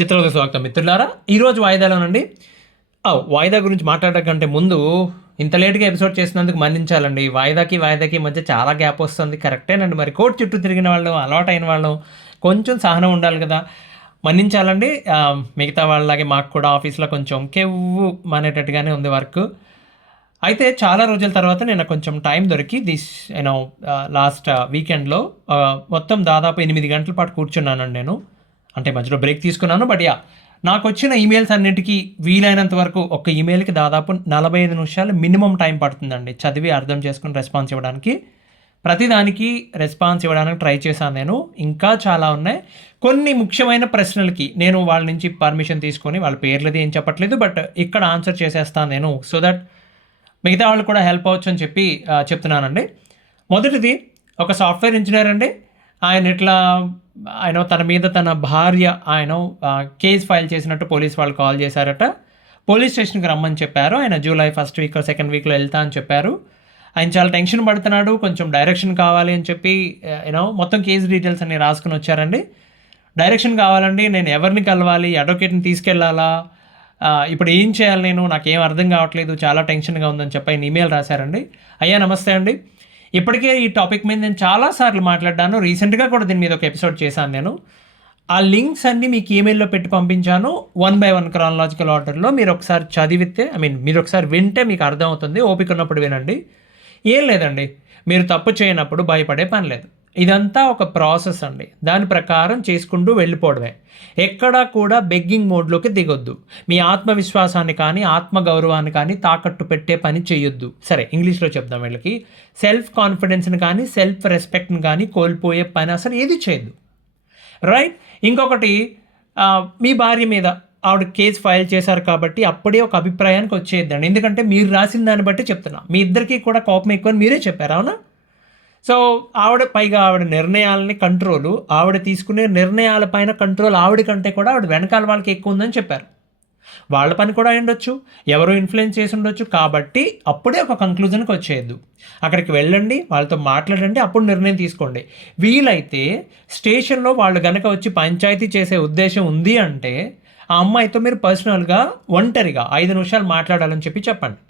చిత్రంలో స్వాగతం మిత్రులారా. ఈరోజు వాయిదాలోనండి. వాయిదా గురించి మాట్లాడడం కంటే ముందు ఇంత లేట్గా ఎపిసోడ్ చేసినందుకు మన్నించాలండి. వాయిదాకి మధ్య చాలా గ్యాప్ వస్తుంది. కరెక్టేనండి, మరి కోర్టు చుట్టూ తిరిగిన వాళ్ళం, అలవాటైన వాళ్ళం, కొంచెం సహనం ఉండాలి కదా, మన్నించాలండి. మిగతా వాళ్ళలాగే మాకు కూడా ఆఫీస్లో కొంచెం కెవ్వు అనేటట్టుగానే ఉంది వర్క్. అయితే చాలా రోజుల తర్వాత నేను కొంచెం టైం దొరికి లాస్ట్ వీకెండ్లో మొత్తం దాదాపు 8 గంటల పాటు కూర్చున్నానండి నేను. అంటే మధ్యలో బ్రేక్ తీసుకున్నాను. బట్ నాకు వచ్చిన ఈమెయిల్స్ అన్నిటికీ వీలైనంత వరకు ఒక ఈమెయిల్కి దాదాపు 45 నిమిషాలు మినిమం టైం పడుతుందండి చదివి అర్థం చేసుకుని రెస్పాన్స్ ఇవ్వడానికి. ప్రతిదానికి రెస్పాన్స్ ఇవ్వడానికి ట్రై చేశాను నేను. ఇంకా చాలా ఉన్నాయి. కొన్ని ముఖ్యమైన ప్రశ్నలకి నేను వాళ్ళ నుంచి పర్మిషన్ తీసుకొని, వాళ్ళ పేర్లది ఏం చెప్పట్లేదు, బట్ ఇక్కడ ఆన్సర్ చేసేస్తాను నేను, సో దట్ మిగతా వాళ్ళు కూడా హెల్ప్ అవ్వచ్చు అని చెప్పి చెప్తున్నానండి. మొదటిది, ఒక సాఫ్ట్వేర్ ఇంజనీర్ అండి. ఆయన తన మీద తన భార్య కేసు ఫైల్ చేసినట్టు పోలీస్ వాళ్ళు కాల్ చేశారట. పోలీస్ స్టేషన్కి రమ్మని చెప్పారు. ఆయన జూలై 1st వీక్ 2nd వీక్లో వెళ్తా అని చెప్పారు. ఆయన చాలా టెన్షన్ పడుతున్నాడు, కొంచెం డైరెక్షన్ కావాలి అని చెప్పి మొత్తం కేసు డీటెయిల్స్ అన్ని రాసుకుని వచ్చారండి. డైరెక్షన్ కావాలండి, నేను ఎవరిని కలవాలి, అడ్వకేట్ని తీసుకెళ్ళాలా, ఇప్పుడు ఏం చేయాలి, నాకేం అర్థం కావట్లేదు, చాలా టెన్షన్గా ఉందని చెప్పి ఆయన ఈమెయిల్ రాశారండి. అయ్యా నమస్తే అండి, ఇప్పటికే ఈ టాపిక్ మీద నేను చాలాసార్లు మాట్లాడ్డాను. రీసెంట్గా కూడా దీని మీద ఒక ఎపిసోడ్ చేశాను నేను. ఆ లింక్స్ అన్నీ మీకు ఈమెయిల్లో పెట్టి పంపించాను 1 by 1 క్రానలాజికల్ ఆర్డర్లో. మీరు ఒకసారి చదివితే మీరు ఒకసారి వింటే మీకు అర్థమవుతుంది. ఓపిక ఉన్నప్పుడు వినండి. ఏం లేదండి, మీరు తప్పు చేయనప్పుడు భయపడే పని లేదు. ఇదంతా ఒక ప్రాసెస్ అండి. దాని ప్రకారం చేసుకుంటూ వెళ్ళిపోవడమే. ఎక్కడా కూడా బెగ్గింగ్ మోడ్లోకి దిగొద్దు. మీ ఆత్మవిశ్వాసాన్ని కానీ ఆత్మగౌరవాన్ని కానీ తాకట్టు పెట్టే పని చేయొద్దు. సరే, ఇంగ్లీష్లో చెప్దాం వీళ్ళకి. సెల్ఫ్ కాన్ఫిడెన్స్ని కానీ సెల్ఫ్ రెస్పెక్ట్ని కానీ కోల్పోయే పని అసలు ఏది చేయొద్దు, రైట్? ఇంకొకటి, మీ భార్య మీద ఆవిడ కేసు ఫైల్ చేశారు కాబట్టి అప్పుడే ఒక అభిప్రాయానికి వచ్చేద్దండి. ఎందుకంటే మీరు రాసిన దాన్ని బట్టి చెప్తున్నా. మీ ఇద్దరికీ కూడా కోపం ఎక్కువ అని మీరే చెప్పారు, అవునా? సో ఆవిడ నిర్ణయాలని కంట్రోలు, ఆవిడ తీసుకునే నిర్ణయాలపైన కంట్రోల్ ఆవిడ కంటే కూడా ఆవిడ వెనకాల వాళ్ళకి ఎక్కువ ఉందని చెప్పారు. వాళ్ళ పని కూడా ఉండొచ్చు, ఎవరో ఇన్ఫ్లుయెన్స్ చేసి ఉండొచ్చు. కాబట్టి అప్పుడే ఒక కంక్లూజన్కి వచ్చేయద్దు. అక్కడికి వెళ్ళండి, వాళ్ళతో మాట్లాడండి, అప్పుడు నిర్ణయం తీసుకోండి. వీలైతే స్టేషన్లో వాళ్ళు కనుక వచ్చి పంచాయతీ చేసే ఉద్దేశం ఉంది అంటే ఆ అమ్మాయితో మీరు పర్సనల్గా ఒంటరిగా 5 నిమిషాలు మాట్లాడాలని చెప్పి చెప్పండి.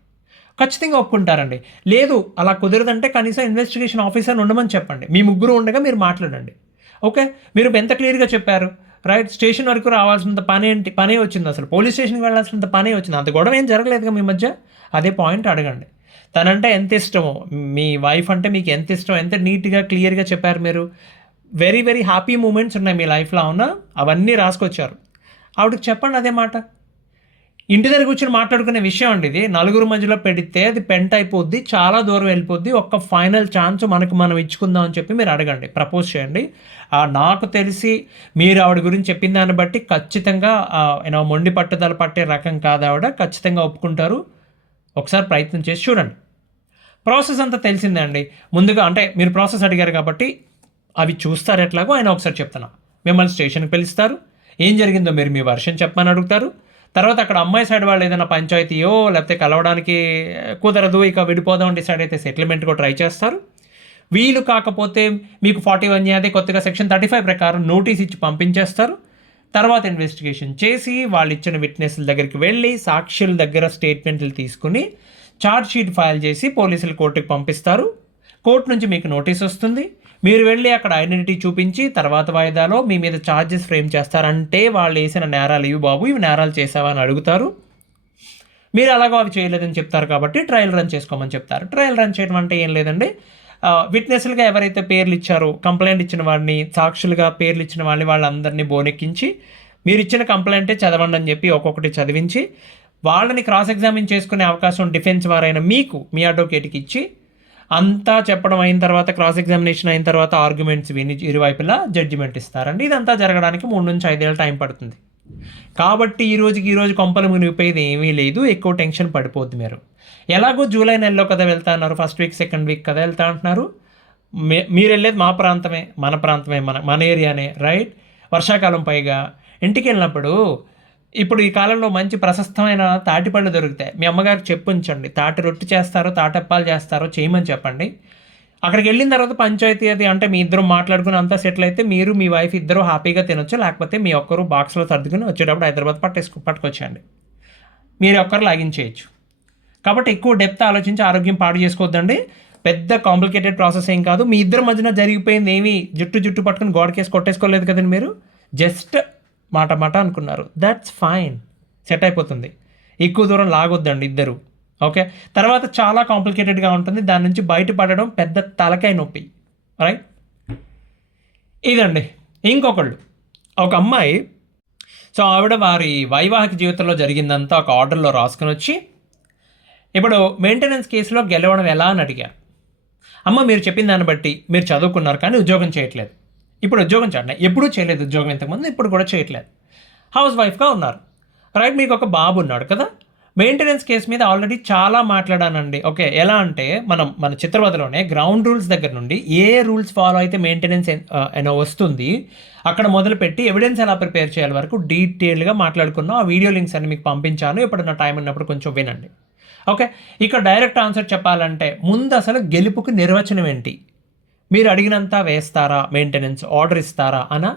ఖచ్చితంగా ఒప్పుకుంటారండి. లేదు అలా కుదరదంటే కనీసం ఇన్వెస్టిగేషన్ ఆఫీసర్ని ఉండమని చెప్పండి. మీ ముగ్గురు ఉండగా మీరు మాట్లాడండి. ఓకే, మీరు ఎంత క్లియర్గా చెప్పారు, రైట్? స్టేషన్ వరకు రావాల్సినంత పనే వచ్చింది, అసలు పోలీస్ స్టేషన్కి వెళ్ళాల్సినంత పనే వచ్చింది, అంత గొడవ ఏం జరగలేదుగా మీ మధ్య. అదే పాయింట్ అడగండి. తనంటే ఎంత ఇష్టమో, మీ వైఫ్ అంటే మీకు ఎంత ఇష్టం, ఎంత నీట్గా క్లియర్గా చెప్పారు మీరు. వెరీ వెరీ హ్యాపీ మూమెంట్స్ ఉన్నాయి మీ లైఫ్లో, అవునా? అవన్నీ రాసుకొచ్చారు. ఆవిడకి చెప్పండి అదే మాట. ఇంటి దగ్గర కూర్చొని మాట్లాడుకునే విషయం అండి ఇది. నలుగురు మధ్యలో పెడితే అది పెంట్ అయిపోద్ది, చాలా దూరం వెళ్ళిపోద్ది. ఒక్క ఫైనల్ ఛాన్స్ మనం ఇచ్చుకుందాం అని చెప్పి మీరు అడగండి, ప్రపోజ్ చేయండి. నాకు తెలిసి మీరు ఆవిడ గురించి చెప్పిన దాన్ని బట్టి ఖచ్చితంగా మొండి పట్టుదల పట్టే రకం కాదు ఆవిడ. ఖచ్చితంగా ఒప్పుకుంటారు. ఒకసారి ప్రయత్నం చేసి చూడండి. ప్రాసెస్ అంతా తెలిసిందే అండి. ముందుగా అంటే మీరు ప్రాసెస్ అడిగారు కాబట్టి అవి చూస్తారు ఎట్లాగో. ఆయన ఒకసారి చెప్తున్నా, మిమ్మల్ని స్టేషన్కి పిలుస్తారు. ఏం జరిగిందో మీరు మీ వర్షన్ చెప్పమని అడుగుతారు. తర్వాత అక్కడ అమ్మాయి సైడ్ వాళ్ళు ఏదైనా పంచాయతీయో లేకపోతే కలవడానికి కుదరదు, ఇక విడిపోదాం డిసైడ్ అయితే సెటిల్మెంట్గా ట్రై చేస్తారు. వీలు కాకపోతే మీకు 41 అదే కొత్తగా సెక్షన్ 35 ప్రకారం నోటీస్ ఇచ్చి పంపించేస్తారు. తర్వాత ఇన్వెస్టిగేషన్ చేసి వాళ్ళు ఇచ్చిన విట్నెస్ల దగ్గరికి వెళ్ళి సాక్షుల దగ్గర స్టేట్మెంట్లు తీసుకుని ఛార్జ్ షీట్ ఫైల్ చేసి పోలీసులు కోర్టుకి పంపిస్తారు. కోర్టు నుంచి మీకు నోటీస్ వస్తుంది. మీరు వెళ్ళి అక్కడ ఐడెంటిటీ చూపించి తర్వాత వాయిదాలో మీ మీద ఛార్జెస్ ఫ్రేమ్ చేస్తారంటే వాళ్ళు వేసిన నేరాలు ఇవి బాబు, ఇవి నేరాలు చేసావా అని అడుగుతారు. మీరు అలాగో అవి చేయలేదని చెప్తారు కాబట్టి ట్రయల్ రన్ చేసుకోమని చెప్తారు. ట్రయల్ రన్ చేయడం అంటే ఏం లేదండి, విట్నెస్లుగా ఎవరైతే పేర్లు ఇచ్చారో, కంప్లైంట్ ఇచ్చిన వాడిని, సాక్షులుగా పేర్లు ఇచ్చిన వాళ్ళందరినీ బోనెక్కించి మీరు ఇచ్చిన కంప్లైంటే చదవండి అని చెప్పి ఒక్కొక్కటి చదివించి వాళ్ళని క్రాస్ ఎగ్జామిన్ చేసుకునే అవకాశం డిఫెన్స్ వారైన మీకు, మీ అడ్వకేట్కి ఇచ్చి అంతా చెప్పడం అయిన తర్వాత, క్రాస్ ఎగ్జామినేషన్ అయిన తర్వాత ఆర్గ్యుమెంట్స్ విని ఇరువైపులా జడ్జిమెంట్ ఇస్తారండి. ఇదంతా జరగడానికి 3 నుంచి 5 ఏళ్ళ టైం పడుతుంది. కాబట్టి ఈ రోజు కొంపలు మునిగిపోయేది ఏమీ లేదు. ఎక్కువ టెన్షన్ పడిపోద్ది మీరు. ఎలాగో జూలై నెలలో కదా వెళ్తా అన్నారు, 1st వీక్ 2nd వీక్ కదా వెళ్తా అంటున్నారు. మీరు వెళ్ళేది మా ప్రాంతమే, మన ప్రాంతమే, మన ఏరియానే, రైట్? వర్షాకాలం పైగా ఇంటికి వెళ్ళినప్పుడు ఇప్పుడు ఈ కాలంలో మంచి ప్రశస్తమైన తాటిపళ్ళు దొరుకుతాయి. మీ అమ్మగారికి చెప్పుంచండి, తాటి రొట్టి చేస్తారో తాటప్పాలు చేస్తారో చేయమని చెప్పండి. అక్కడికి వెళ్ళిన తర్వాత పంచాయతీ అది అంటే మీ ఇద్దరు మాట్లాడుకుని అంతా సెటిల్ అయితే మీరు మీ వైఫ్ ఇద్దరు హ్యాపీగా తినొచ్చు, లేకపోతే మీ ఒక్కరు బాక్స్లో సర్దుకుని వచ్చేటప్పుడు హైదరాబాద్ పట్టుకొచ్చేయండి, మీరు ఒక్కరు లాగించేయచ్చు. కాబట్టి ఎక్కువ డెప్త్ ఆలోచించి ఆరోగ్యం పాడు చేసుకోవద్దండి. పెద్ద కాంప్లికేటెడ్ ప్రాసెస్ ఏం కాదు. మీ ఇద్దరి మధ్యన జరిగిపోయింది ఏమి జుట్టు పట్టుకుని గోడకేసి కొట్టేసుకోలేదు కదండి మీరు, జస్ట్ మాట అనుకున్నారు, దట్స్ ఫైన్, సెట్ అయిపోతుంది. ఎక్కువ దూరం లాగొద్దండి ఇద్దరు, ఓకే. తర్వాత చాలా కాంప్లికేటెడ్గా ఉంటుంది, దాని నుంచి బయటపడడం పెద్ద తలకాయ నొప్పి, రైట్. ఇదండి. ఇంకొకళ్ళు, ఒక అమ్మాయి, సో ఆవిడ వారి వైవాహిక జీవితంలో జరిగిందంతా ఒక ఆర్డర్లో రాసుకుని వచ్చి ఇప్పుడు మెయింటెనెన్స్ కేసులో గెలవడం ఎలా అని అడిగారు. అమ్మ మీరు చెప్పిన దాన్ని బట్టి మీరు చదువుకున్నారు కానీ ఉద్యోగం చేయట్లేదు, ఇప్పుడు ఉద్యోగం చేయండి, ఎప్పుడూ చేయలేదు ఉద్యోగం ఇంతకుముందు, ఇప్పుడు కూడా చేయట్లేదు, హౌస్ వైఫ్గా ఉన్నారు, రైట్. మీకు ఒక బాబు ఉన్నాడు కదా. మెయింటెనెన్స్ కేసు మీద ఆల్రెడీ చాలా మాట్లాడానండి, ఓకే. ఎలా అంటే మన చిత్రవదలోనే గ్రౌండ్ రూల్స్ దగ్గర నుండి ఏ రూల్స్ ఫాలో అయితే మెయింటెనెన్స్ అయినా వస్తుంది అక్కడ మొదలుపెట్టి ఎవిడెన్స్ ఎలా ప్రిపేర్ చేయాలి వరకు డీటెయిల్గా మాట్లాడుకున్నాం. ఆ వీడియో లింక్స్ అన్ని మీకు పంపించాను, ఎప్పుడన్నా టైం ఉన్నప్పుడు కొంచెం వినండి, ఓకే. ఇక్కడ డైరెక్ట్ ఆన్సర్ చెప్పాలంటే ముందు అసలు గెలుపుకి నిర్వచనం ఏంటి? మీరు అడిగినంత వేస్తారా, మెయింటెనెన్స్ ఆర్డర్ ఇస్తారా అనా,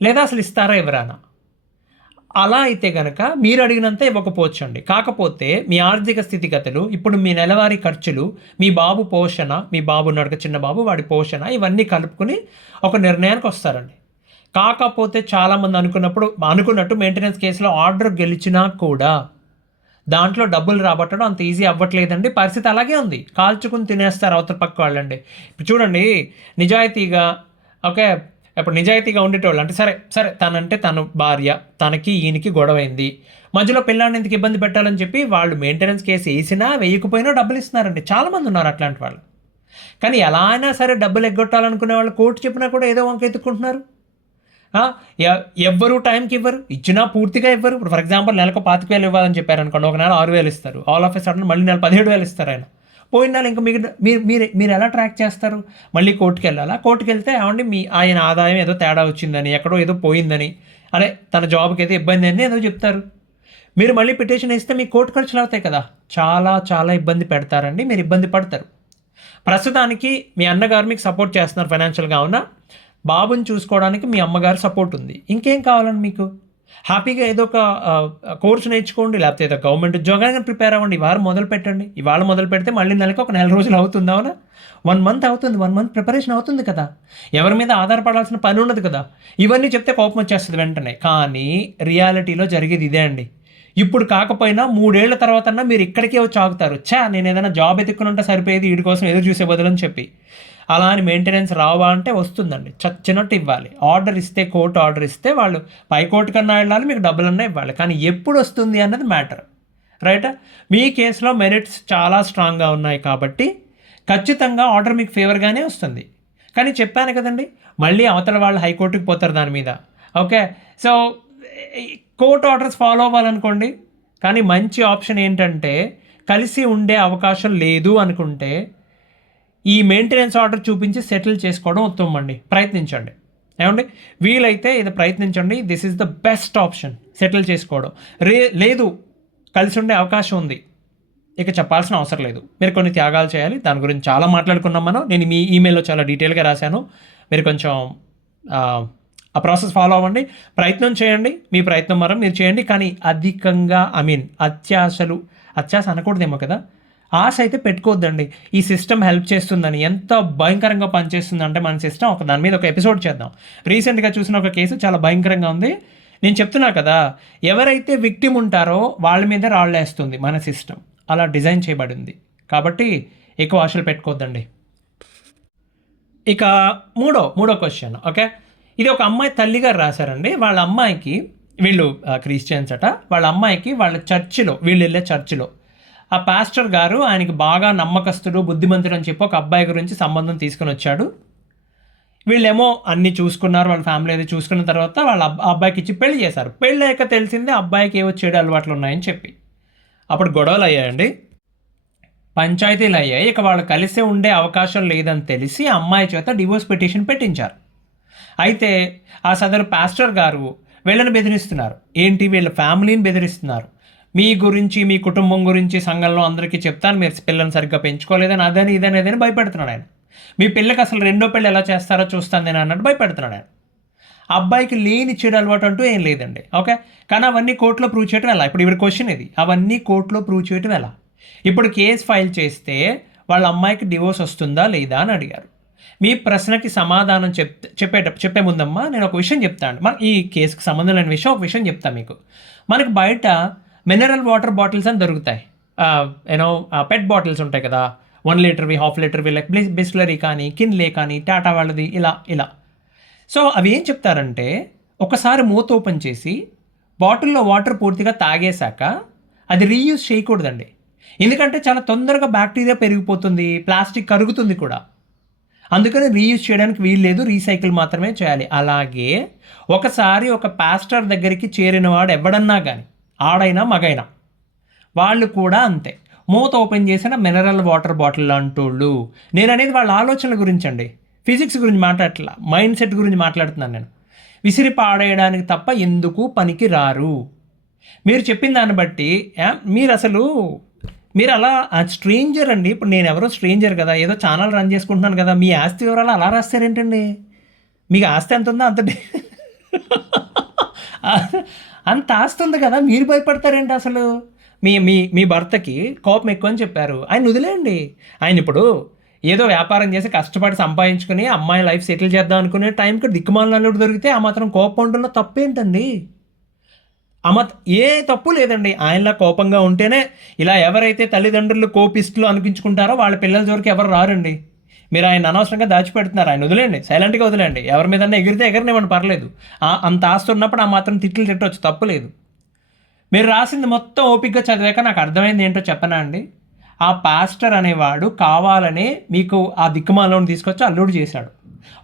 లేదా అసలు ఇస్తారా ఎవరానా? అలా అయితే కనుక మీరు అడిగినంత ఇవ్వకపోవచ్చండి. కాకపోతే మీ ఆర్థిక స్థితిగతులు, ఇప్పుడు మీ నెలవారీ ఖర్చులు, మీ బాబు పోషణ, మీ బాబు ఉన్నాడు చిన్న బాబు, వాడి పోషణ, ఇవన్నీ కలుపుకొని ఒక నిర్ణయానికి వస్తారండి. కాకపోతే చాలామంది అనుకున్నట్టు మెయింటెనెన్స్ కేసులో ఆర్డర్ గెలిచినా కూడా దాంట్లో డబ్బులు రాబట్టడం అంత ఈజీ అవ్వట్లేదండి. పరిస్థితి అలాగే ఉంది, కాల్చుకుని తినేస్తారు అవతల పక్క వాళ్ళండి. ఇప్పుడు చూడండి, నిజాయితీగా, ఓకే, ఇప్పుడు నిజాయితీగా ఉండేటోళ్ళు అంటే సరే తనంటే తను భార్య, తనకి ఈయనకి గొడవైంది, మధ్యలో పిల్లాడిని ఎందుకు ఇబ్బంది పెట్టాలని చెప్పి వాళ్ళు మెయింటెనెన్స్ కేసు వేసినా వేయకపోయినా డబ్బులు ఇస్తున్నారండి. చాలామంది ఉన్నారు అట్లాంటి వాళ్ళు. కానీ ఎలా అయినా సరే డబ్బులు ఎగ్గొట్టాలనుకునే వాళ్ళు కోర్టు చెప్పినా కూడా ఏదో వంక ఎత్తుకుంటున్నారు. ఎవ్వరు టైంకి ఇవ్వరు, ఇచ్చినా పూర్తిగా ఇవ్వరు. ఇప్పుడు ఫర్ ఎగ్జాంపుల్ నెలకు 25,000 ఇవ్వాలని చెప్పారు అనుకోండి, ఒక నెల 6,000 ఇస్తారు, ఆల్ ఆఫ్ ఎ సడన్ మళ్ళీ నెల 17,000 ఇస్తారు ఆయన. పోయిన నెల ఇంకా మీరు ఎలా ట్రాక్ చేస్తారు? మళ్ళీ కోర్టుకు వెళ్ళాలా? కోర్టుకు వెళ్తే ఏమండి మీ ఆయన ఆదాయం ఏదో తేడా వచ్చిందని, ఎక్కడో ఏదో పోయిందని, అరే తన జాబ్కి అయితే ఇబ్బంది అని ఏదో చెప్తారు. మీరు మళ్ళీ పిటిషన్ ఇస్తే మీ కోర్టు ఖర్చులు అవుతాయి కదా, చాలా ఇబ్బంది పెడతారండి, మీరు ఇబ్బంది పడతారు. ప్రస్తుతానికి మీ అన్నగారు మీకు సపోర్ట్ చేస్తున్నారు ఫైనాన్షియల్గా, అవునా? బాబుని చూసుకోవడానికి మీ అమ్మగారు సపోర్ట్ ఉంది, ఇంకేం కావాలండి మీకు? హ్యాపీగా ఏదో ఒక కోర్సు నేర్చుకోండి, లేకపోతే ఏదో గవర్నమెంట్ ఉద్యోగానికి ప్రిపేర్ అవ్వండి. ఇవాళ మొదలు పెట్టండి, ఇవాళ మొదలు పెడితే మళ్ళీ నెలకు ఒక 4 రోజులు అవుతుంది, అవునా? 1 మంత్ అవుతుంది, 1 మంత్ ప్రిపరేషన్ అవుతుంది కదా, ఎవరి మీద ఆధారపడాల్సిన పని ఉండదు కదా. ఇవన్నీ చెప్తే కోపం వచ్చేస్తుంది వెంటనే, కానీ రియాలిటీలో జరిగేది ఇదే అండి. ఇప్పుడు కాకపోయినా 3 ఏళ్ల తర్వాత మీరు ఇక్కడికే వచ్చి ఆగుతారు. నేను ఏదైనా జాబ్ ఎత్తుకుని ఉంటే సరిపోయేది, వీడి కోసం ఎదురు చూసే బదులని చెప్పి. అలా అని మెయింటెనెన్స్ రావా అంటే వస్తుందండి, చచ్చినట్టు ఇవ్వాలి. ఆర్డర్ ఇస్తే, కోర్టు ఆర్డర్ ఇస్తే వాళ్ళు పై కోర్టు కన్నా వెళ్ళాలి, మీకు డబ్బులన్నా ఇవ్వాలి. కానీ ఎప్పుడు వస్తుంది అన్నది మ్యాటర్, రైట్? మీ కేసులో మెరిట్స్ చాలా స్ట్రాంగ్గా ఉన్నాయి కాబట్టి ఖచ్చితంగా ఆర్డర్ మీకు ఫేవర్గానే వస్తుంది. కానీ చెప్పాను కదండి, మళ్ళీ అవతల వాళ్ళు హైకోర్టుకి పోతారు దాని మీద, okay. So court orders follow అవ్వాలనుకోండి. కానీ మంచి ఆప్షన్ ఏంటంటే కలిసి ఉండే అవకాశం లేదు అనుకుంటే ఈ మెయింటెనెన్స్ ఆర్డర్ చూపించి సెటిల్ చేసుకోవడం ఉత్తమం అండి. ప్రయత్నించండి, ఏమండి? వీలైతే ఇది ప్రయత్నించండి, this is the best option settle చేసుకోవడం. లేదు కలిసి ఉండే అవకాశం ఉంది, ఇక చెప్పాల్సిన అవసరం లేదు, మీరు కొన్ని త్యాగాలు చేయాలి. దాని గురించి చాలా మాట్లాడుకున్నాం మనం, నేను మీ ఈమెయిల్లో చాలా డీటెయిల్గా రాశాను. మీరు కొంచెం ఆ ప్రాసెస్ ఫాలో అవ్వండి, ప్రయత్నం చేయండి, మీ ప్రయత్నం మీరు చేయండి. కానీ అధికంగా అత్యాశ అనకూడదేమో కదా, ఆశ అయితే పెట్టుకోవద్దండి. ఈ సిస్టమ్ హెల్ప్ చేస్తుందని, ఎంత భయంకరంగా పనిచేస్తుందంటే మన సిస్టమ్, దాని మీద ఒక ఎపిసోడ్ చేద్దాం. రీసెంట్గా చూసిన ఒక కేసు చాలా భయంకరంగా ఉంది. నేను చెప్తున్నా కదా, ఎవరైతే విక్టిమ్ ఉంటారో వాళ్ళ మీద రాళ్ళేస్తుంది మన సిస్టమ్, అలా డిజైన్ చేయబడింది. కాబట్టి ఎక్కువ ఆశలు పెట్టుకోవద్దండి. ఇక మూడో క్వశ్చన్, ఓకే. ఇది ఒక అమ్మాయి తల్లిగారు రాశారండి. వాళ్ళ అమ్మాయికి, వీళ్ళు క్రిస్టియన్స్ అట, వాళ్ళ అమ్మాయికి వాళ్ళ చర్చిలో, వీళ్ళు వెళ్ళే చర్చిలో ఆ పాస్టర్ గారు ఆయనకి బాగా నమ్మకస్తుడు, బుద్ధిమంతుడు అని చెప్పి ఒక అబ్బాయి గురించి సంబంధం తీసుకుని వచ్చాడు. వీళ్ళేమో అన్నీ చూసుకున్నారు, వాళ్ళ ఫ్యామిలీ అది చూసుకున్న తర్వాత వాళ్ళ అబ్బాయికి ఇచ్చి పెళ్లి చేశారు. పెళ్ళి అయ్యాక తెలిసిందే అబ్బాయికి ఏవో చెడు అలవాట్లు ఉన్నాయని చెప్పి. అప్పుడు గొడవలు అయ్యాయండి, పంచాయతీలు అయ్యాయి. ఇక వాళ్ళు కలిసే ఉండే అవకాశం లేదని తెలిసి అమ్మాయి చేత డివోర్స్ పిటిషన్ పెట్టించారు. అయితే ఆ సదరు పాస్టర్ గారు వీళ్ళని బెదిరిస్తున్నారు. ఏంటి? వీళ్ళ ఫ్యామిలీని బెదిరిస్తున్నారు. మీ గురించి, మీ కుటుంబం గురించి సంఘంలో అందరికీ చెప్తాను, మీరు పిల్లల్ని సరిగ్గా పెంచుకోలేదని, అదని ఇదని అదని భయపెడుతున్నాడు ఆయన. మీ పిల్లకి అసలు రెండో పెళ్ళి ఎలా చేస్తారో చూస్తాను నేను అన్నట్టు భయపెడుతున్నాడు ఆయన. అబ్బాయికి లేని చెడు అలవాటు అంటూ ఏం లేదండి. ఓకే, కానీ అవన్నీ కోర్టులో ప్రూవ్ చేయటం ఎలా? ఇప్పుడు ఇవి క్వశ్చన్ ఇది, అవన్నీ కోర్టులో ప్రూవ్ చేయటం ఎలా? ఇప్పుడు కేసు ఫైల్ చేస్తే వాళ్ళ అమ్మాయికి డివోర్స్ వస్తుందా లేదా అని అడిగారు. మీ ప్రశ్నకి సమాధానం చెప్పే ముందమ్మా నేను ఒక విషయం చెప్తాను. మన ఈ కేసుకి సంబంధం లేని విషయం, ఒక విషయం చెప్తాను మీకు. మనకి బయట మినరల్ వాటర్ బాటిల్స్ అని దొరుకుతాయి. యూనో పెట్ బాటిల్స్ ఉంటాయి కదా, 1 లీటర్వి, 1/2 లీటర్వి, లైక్ బిస్లరీ కానీ, కిన్లే కానీ, టాటా వాళ్ళది, ఇలా ఇలా. సో అవి ఏం చెప్తారంటే, ఒకసారి మూత ఓపెన్ చేసి బాటిల్లో వాటర్ పూర్తిగా తాగేశాక అది రీయూజ్ చేయకూడదండి. ఎందుకంటే చాలా తొందరగా బ్యాక్టీరియా పెరిగిపోతుంది, ప్లాస్టిక్ కరుగుతుంది కూడా. అందుకని రీయూజ్ చేయడానికి వీలు లేదు, రీసైకిల్ మాత్రమే చేయాలి. అలాగే ఒకసారి ఒక పాస్టర్ దగ్గరికి చేరిన వాడు ఎవడన్నా కానీ, ఆడైనా మగైనా, వాళ్ళు కూడా అంతే. మూత ఓపెన్ చేసిన మినరల్ వాటర్ బాటిల్ అంటోళ్ళు. నేను అనేది వాళ్ళ ఆలోచనల గురించి అండి, ఫిజిక్స్ గురించి మాట్లాడట్లా, మైండ్ సెట్ గురించి మాట్లాడుతున్నాను నేను. విసిరి పాడేయడానికి తప్ప ఎందుకు పనికి రారు. మీరు చెప్పిన దాన్ని బట్టి మీరు అలా స్ట్రేంజర్ అండి. ఇప్పుడు నేను ఎవరో స్ట్రేంజర్ కదా, ఏదో ఛానల్ రన్ చేసుకుంటున్నాను కదా, మీ ఆస్తి వివరాలు అలా రాస్తారేంటండి? మీకు ఆస్తి ఎంత ఉందో అంత అంత ఆస్తి ఉంది కదా, మీరు భయపడతారేంటి అసలు? మీ మీ మీ భర్తకి కోపం ఎక్కువ అని చెప్పారు, ఆయన వదిలేయండి. ఆయన ఇప్పుడు ఏదో వ్యాపారం చేసి కష్టపడి సంపాదించుకుని అమ్మాయి లైఫ్ సెటిల్ చేద్దాం అనుకునే టైంకి దిక్కుమాలిన అల్లుడు దొరికితే ఆ మాత్రం కోపం ఉంటున్న తప్పేంటండి? ఏ తప్పు లేదండి. ఆయనలా కోపంగా ఉంటేనే ఇలా ఎవరైతే తల్లిదండ్రులు కోపిస్టులు అనిపించుకుంటారో వాళ్ళ పిల్లల జోరికి ఎవరు రారండి. మీరు ఆయన అనవసరంగా దాచిపెడుతున్నారు, ఆయన వదిలేండి, సైలెంట్గా వదిలేండి. ఎవరి మీద ఎగిరితే ఎగరనివ్వండి, పర్లేదు. అంత ఆస్తి ఉన్నప్పుడు ఆ మాత్రం తిట్టవచ్చు, తప్పులేదు. మీరు రాసింది మొత్తం ఓపికగా చదివాక నాకు అర్థమైంది ఏంటో చెప్పనా అండి. ఆ పాస్టర్ అనేవాడు కావాలనే మీకు ఆ దిక్కుమాలను తీసుకొచ్చి అల్లుడు చేశాడు.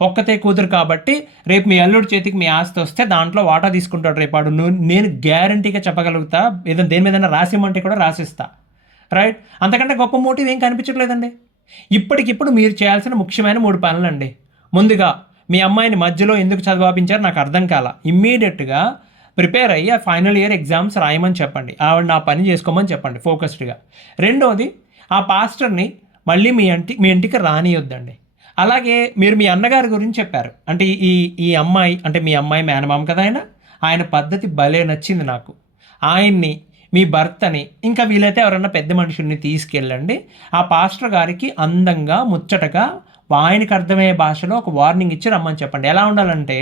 ఒక్కతే కూతురు కాబట్టి రేపు మీ అల్లుడి చేతికి మీ ఆస్తి వస్తే దాంట్లో వాటా తీసుకుంటాడు రేపాడు. నేను గ్యారంటీగా చెప్పగలుగుతా, ఏదైనా దేని మీద రాసిమంటే కూడా రాసిస్తా, రైట్? అంతకంటే గొప్ప మోటివ్ ఏం కనిపించట్లేదండి. ఇప్పటికిప్పుడు మీరు చేయాల్సిన ముఖ్యమైన 3 పనులండి. ముందుగా మీ అమ్మాయిని మధ్యలో ఎందుకు చదివాపించారు నాకు అర్థం కాల. ఇమ్మీడియట్గా ప్రిపేర్ అయ్యి ఆ ఫైనల్ ఇయర్ ఎగ్జామ్స్ రాయమని చెప్పండి, ఆవిడ నా పని చేసుకోమని చెప్పండి ఫోకస్డ్గా. రెండోది, ఆ పాస్టర్ని మళ్ళీ మీ ఇంటికి రానియొద్దండి. అలాగే మీరు మీ అన్నగారి గురించి చెప్పారు, అంటే ఈ అమ్మాయి, అంటే మీ అమ్మాయి మేనమామ కదా ఆయన పద్ధతి భలే నచ్చింది నాకు. ఆయన్ని, మీ భర్తని, ఇంకా వీలైతే ఎవరన్నా పెద్ద మనుషుల్ని తీసుకెళ్ళండి. ఆ పాస్టర్ గారికి అందంగా ముచ్చటగా ఆయనకు అర్థమయ్యే భాషలో ఒక వార్నింగ్ ఇచ్చి రమ్మని చెప్పండి. ఎలా ఉండాలంటే,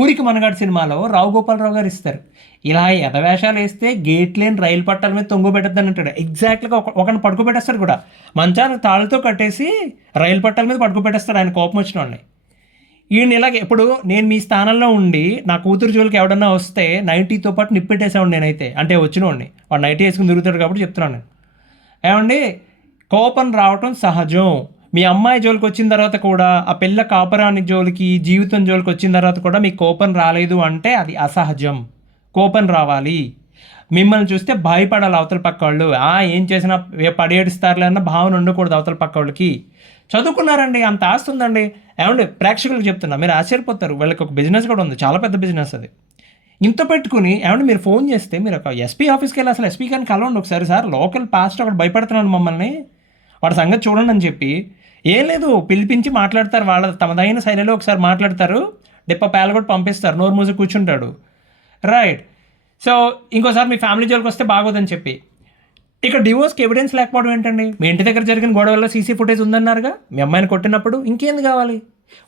ఊరికి మనగాడు సినిమాలో రావు గోపాలరావు గారు ఇస్తారు, ఇలా ఎదవేషాలు వేస్తే గేట్ లేని రైలు పట్టాల మీద తొంగబెట్టద్దని అంటాడు. ఎగ్జాక్ట్గా ఒకరిని పడుకోబెట్టేస్తారు కూడా, మంచానికి తాళ్ళతో కట్టేసి రైలు పట్టాల మీద పడుకోబెట్టేస్తారు ఆయన కోపం వచ్చిన వాడిని. ఈయన ఇలాగే, ఇప్పుడు నేను మీ స్థానంలో ఉండి నా కూతురు జోలికి ఎవడన్నా వస్తే నైటీతో పాటు నిప్పెట్టేసేవాడిని నేనైతే, అంటే వచ్చినవాడిని. వాడు నైటీ వేసుకుని తిరుగుతాడు కాబట్టి చెప్తున్నాను నేను. ఏమండి, కోపం రావటం సహజం. మీ అమ్మాయి జోలికి వచ్చిన తర్వాత కూడా, ఆ పిల్ల కాపురానికి జోలికి, జీవితం జోలికి వచ్చిన తర్వాత కూడా మీకు కోపం రాలేదు అంటే అది అసహజం. కోపం రావాలి. మిమ్మల్ని చూస్తే భయపడాలి అవతల పక్క వాళ్ళు. ఏం చేసినా పడేడుస్తారులే అన్న భావన ఉండకూడదు అవతల పక్క వాళ్ళకి. చదువుకున్నారండి, అంత ఆస్తుందండి. ఏమండి, ప్రేక్షకులకు చెప్తున్నా, మీరు ఆశ్చర్యపోతారు. వాళ్ళకి ఒక బిజినెస్ కూడా ఉంది, చాలా పెద్ద బిజినెస్ అది. ఇంత పెట్టుకుని ఏమంటే మీరు ఫోన్ చేస్తే, మీరు ఒక ఎస్పీ ఆఫీస్కి వెళ్ళి అసలు ఎస్పీ గారిని కలవండి ఒకసారి. సార్, లోకల్ పాస్టర్ ఒకటి భయపడుతున్నాను మమ్మల్ని, వాడి సంగతి చూడండి అని చెప్పి, ఏం లేదు పిలిపించి మాట్లాడతారు. వాళ్ళ తమదైన శైలిలో ఒకసారి మాట్లాడతారు, డిప్ప పేల కూడా పంపిస్తారు, నోరు మూసి కూర్చుంటాడు, రైట్? సో ఇంకోసారి మీ ఫ్యామిలీ జోలికి వస్తే బాగోదని చెప్పి, ఇక డివోర్స్కి ఎవిడెన్స్ లేకపోవడం ఏంటండి? మీ ఇంటి దగ్గర జరిగిన గొడవల్లో సీసీ ఫుటేజ్ ఉందన్నారుగా, మీ అమ్మాయిని కొట్టినప్పుడు. ఇంకేంది కావాలి?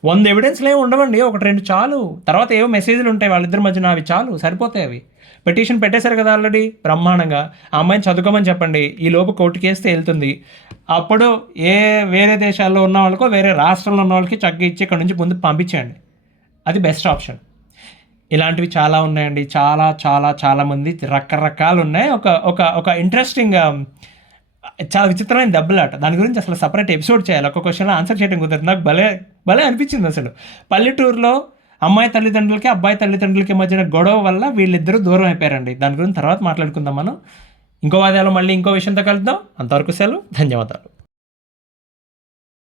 100 ఎవిడెన్స్లు ఏమి ఉండవండి, 1-2 చాలు. తర్వాత ఏవో మెసేజ్లు ఉంటాయి వాళ్ళిద్దరి మధ్యన, అవి చాలు, సరిపోతాయి. అవి పిటిషన్ పెట్టేశారు కదా ఆల్రెడీ బ్రహ్మాండంగా. ఆ అమ్మాయిని చదువుకోమని చెప్పండి, ఈ లోపు కోర్టుకి వేస్తే వెళ్తుంది. అప్పుడు వేరే దేశాల్లో ఉన్న వాళ్ళకో వేరే రాష్ట్రంలో ఉన్న వాళ్ళకి చక్కగా ఇచ్చి ఇక్కడ నుంచి ముందుకు పంపించండి, అది బెస్ట్ ఆప్షన్. ఇలాంటివి చాలా ఉన్నాయండి, చాలా చాలా చాలామంది రకరకాలు ఉన్నాయి. ఒక ఇంట్రెస్టింగ్, చాలా విచిత్రమైన దెబ్బలాట, దాని గురించి అసలు సపరేట్ ఎపిసోడ్ చేయాలి. ఒక క్వశ్చన్లో ఆన్సర్ చేయడం కుదరదు. నాకు భలే అనిపించింది అసలు. పల్లెటూరులో అమ్మాయి తల్లిదండ్రులకి అబ్బాయి తల్లిదండ్రులకి మధ్యన గొడవ వల్ల వీళ్ళిద్దరూ దూరం అయిపోయారండి. దాని గురించి తర్వాత మాట్లాడుకుందాం మనం. ఇంకో వాదాలు మళ్ళీ ఇంకో విషయంతో కలుద్దాం. అంతవరకు సెలవు, ధన్యవాదాలు.